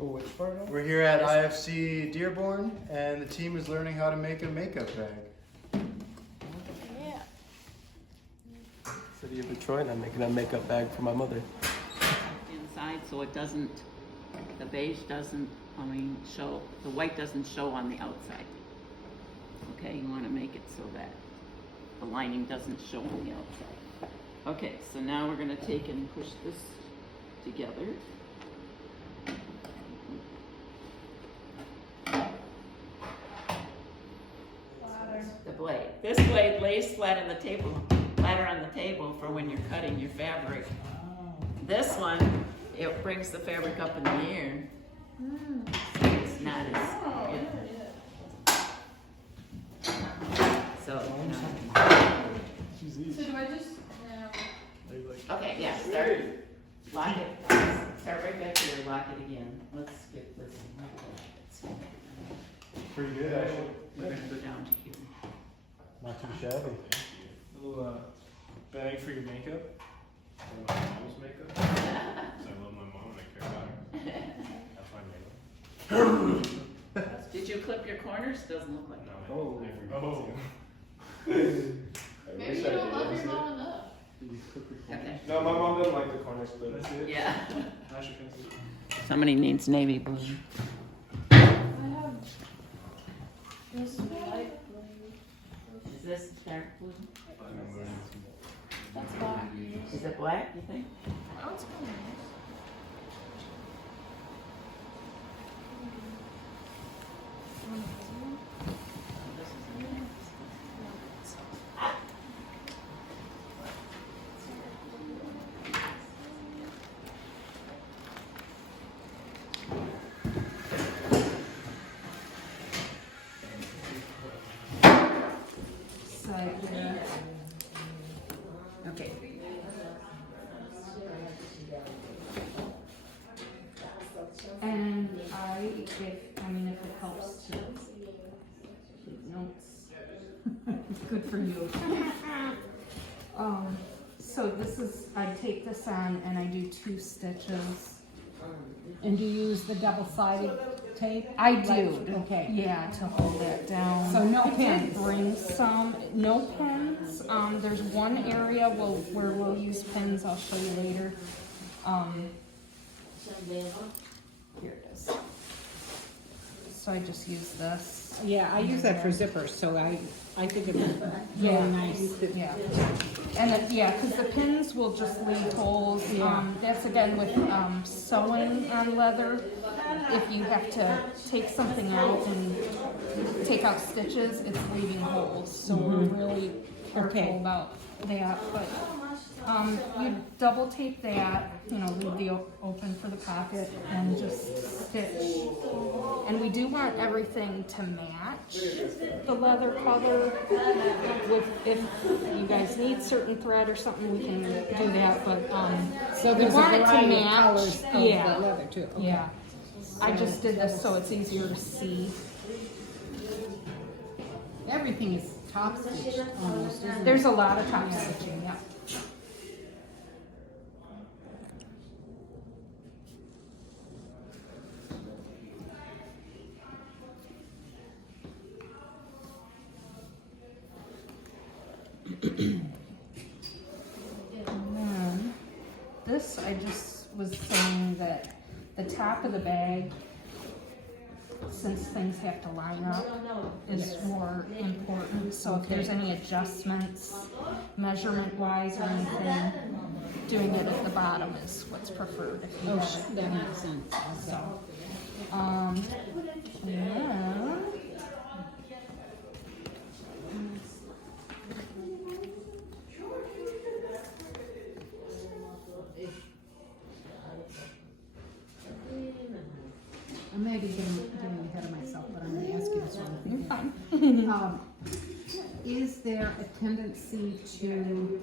We're here at IFC Dearborn, and the team is learning how to make a makeup bag. Yeah. City of Detroit, and I'm making a makeup bag for my mother. Inside, so it doesn't, the beige doesn't, show, the white doesn't show on the outside. Okay, you want to make it so that the lining doesn't show on the outside. Okay, so now we're going to take and push this together. The blade. This blade lays flat on the table, flatter on the table for when you're cutting your fabric. This one, it brings the fabric up in the air. So it's not as So do I just okay, yeah, start. Lock it. Start right back here, lock it again. Let's get this. Pretty good, actually. We're gonna go down to here. Not too shabby. Little bag for your makeup. For my mom's makeup. So I love my mom and I care about her. That's my makeup. Did you clip your corners? Doesn't look like it. No, I forgot to. maybe you don't love your mom enough. Okay. No, my mom doesn't like the corner split. That's it. Yeah. Now she can see. Somebody needs navy blue. I have this light blue. Is this dark blue? That's black. Is it black, you think? Oh, it's kind of nice. This is Side there. okay. And if it helps to keep notes, it's good for you. So this is, I take this on and I do 2 stitches. And do you use the double-sided tape? I do. Okay. Yeah, to hold that down. So no I did pins? bring some, no pins. There's one area where we'll use pins, I'll show you later. Here it is. So I just use this. Yeah, I use that for zippers, so I think it's Yeah. really nice. Yeah. And because the pins will just leave holes. Yeah. That's again with sewing on leather. If you have to take something out and take out stitches, it's leaving holes. So we're really careful Okay. about that. But you double tape that, leave the open for the pocket and just stitch. And we do want everything to match the leather color. If you guys need certain thread or something, we can do that. But So we there's a want it to variety of match. colors of Yeah. the leather too. Okay. Yeah. I just did this so it's easier to see. Everything is top stitched almost, isn't There's it? a lot of top stitching, yeah. And then this, I just was saying that the top of the bag, since things have to line up, is more important. So if there's any adjustments, measurement-wise or anything, doing it at the bottom is what's preferred. If you Oh, have it. that makes sense. So, yeah. I may be getting ahead of myself, but I'm gonna ask you this one You're thing. fine. Is there a tendency to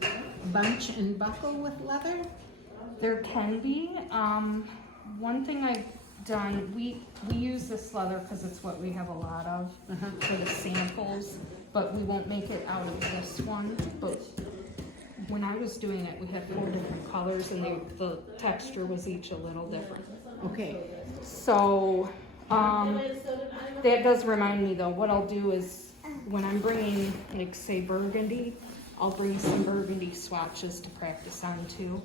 bunch and buckle with leather? There can be. One thing I've done, we use this leather because it's what we have a lot of for the samples, but we won't make it out of this one. But when I was doing it, we had 4 different colors and the texture was each a little different. Okay, So, that does remind me though, what I'll do is, when I'm bringing, like, say burgundy, I'll bring some burgundy swatches to practice on too.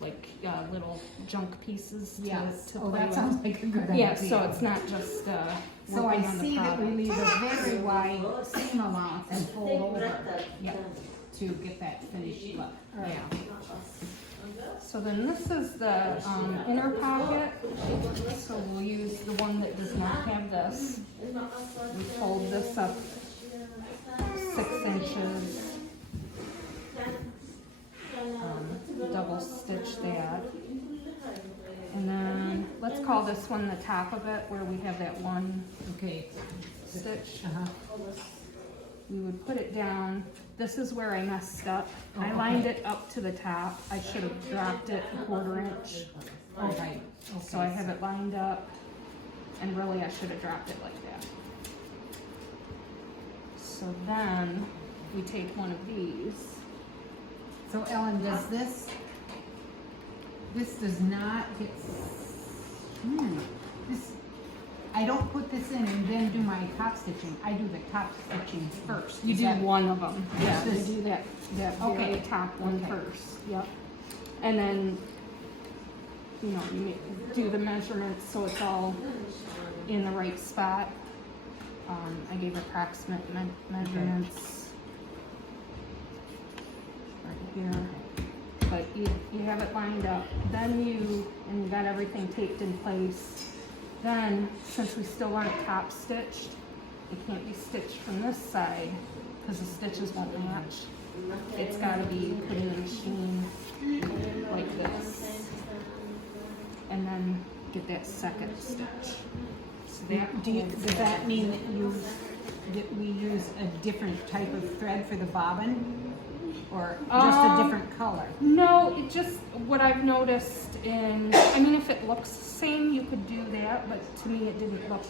Like, little junk pieces yes, to oh, play that with. sounds like a good idea. Yeah, so it's not just, So I working on the see that we product. leave a very wide seam allowance and fold over, Yep. to get that finished look. Yeah. So then this is the inner pocket. So we'll use the one that does not have this. We fold this up 6 inches. Double stitch that. And then let's call this one the top of it where we have that one Okay. stitch. Uh-huh. We would put it down. This is where I messed up. I Oh, lined okay. it up to the top. I should have dropped it a 1/4 inch. All right. So I have it lined up, and really I should have dropped it like that. So then we take one of these. So Ellen, does this does not get, this, I don't put this in and then do my top stitching. I do the top stitching first. You Is do that- one of them. Yeah, you This- do that Okay. very top one Okay. first. Yep. And then, you know, you do the measurements so it's all in the right spot. I gave approximate measurements right here. But you have it lined up. Then you got everything taped in place. Then, since we still want it top stitched, it can't be stitched from this side because the stitches won't match. It's got to be put in the machine like this, and then get that second stitch. So that Does that mean that we use a different type of thread for the bobbin? Or just a different color? No, it just, what I've noticed I mean, if it looks the same, you could do that, but to me it didn't look,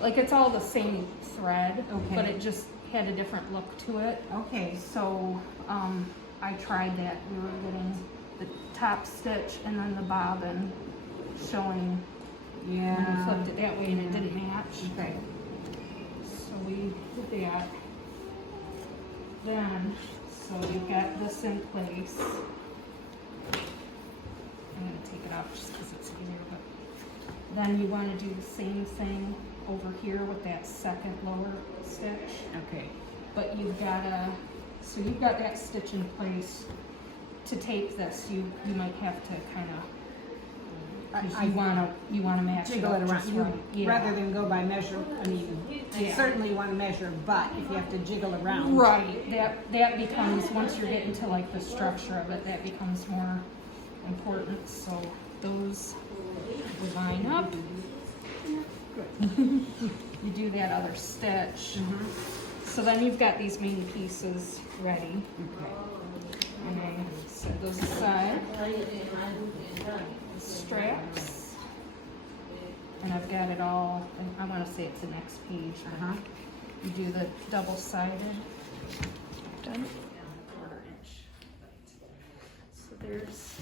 like it's all the same thread, Okay. but it just had a different look to it. Okay, So, I tried that. We were getting the top stitch and then the bobbin showing when you yeah. flipped it that way and it didn't match. Okay. So we did that. Then, so you've got this in place. I'm gonna take it off just because it's easier, but then you want to do the same thing over here with that second lower stitch. Okay. But you've gotta, so you've got that stitch in place. To tape this, you might have to kind of, you wanna match it Jiggle up it around, just you, right. Yeah. rather than go by measure, I mean, Yeah. certainly you wanna measure, but if you have to jiggle around. Right, that becomes, once you're getting to like the structure of it, that becomes more important, so those would line up. You do that other stitch. So then you've got these main pieces ready. Okay. And then set those aside. Straps. And I've got it all, and I wanna say it's the next page. but Uh-huh. You do the double-sided. Done. 1/4 inch. So there's,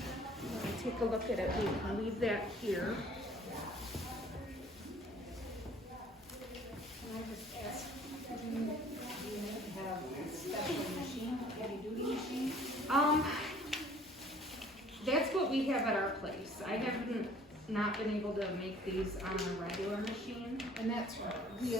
when I take a look at it, we can leave that here. Can I just ask, do you have a special machine, heavy duty machine? That's what we have at our place. I haven't not been able to make these on a regular machine. And that's real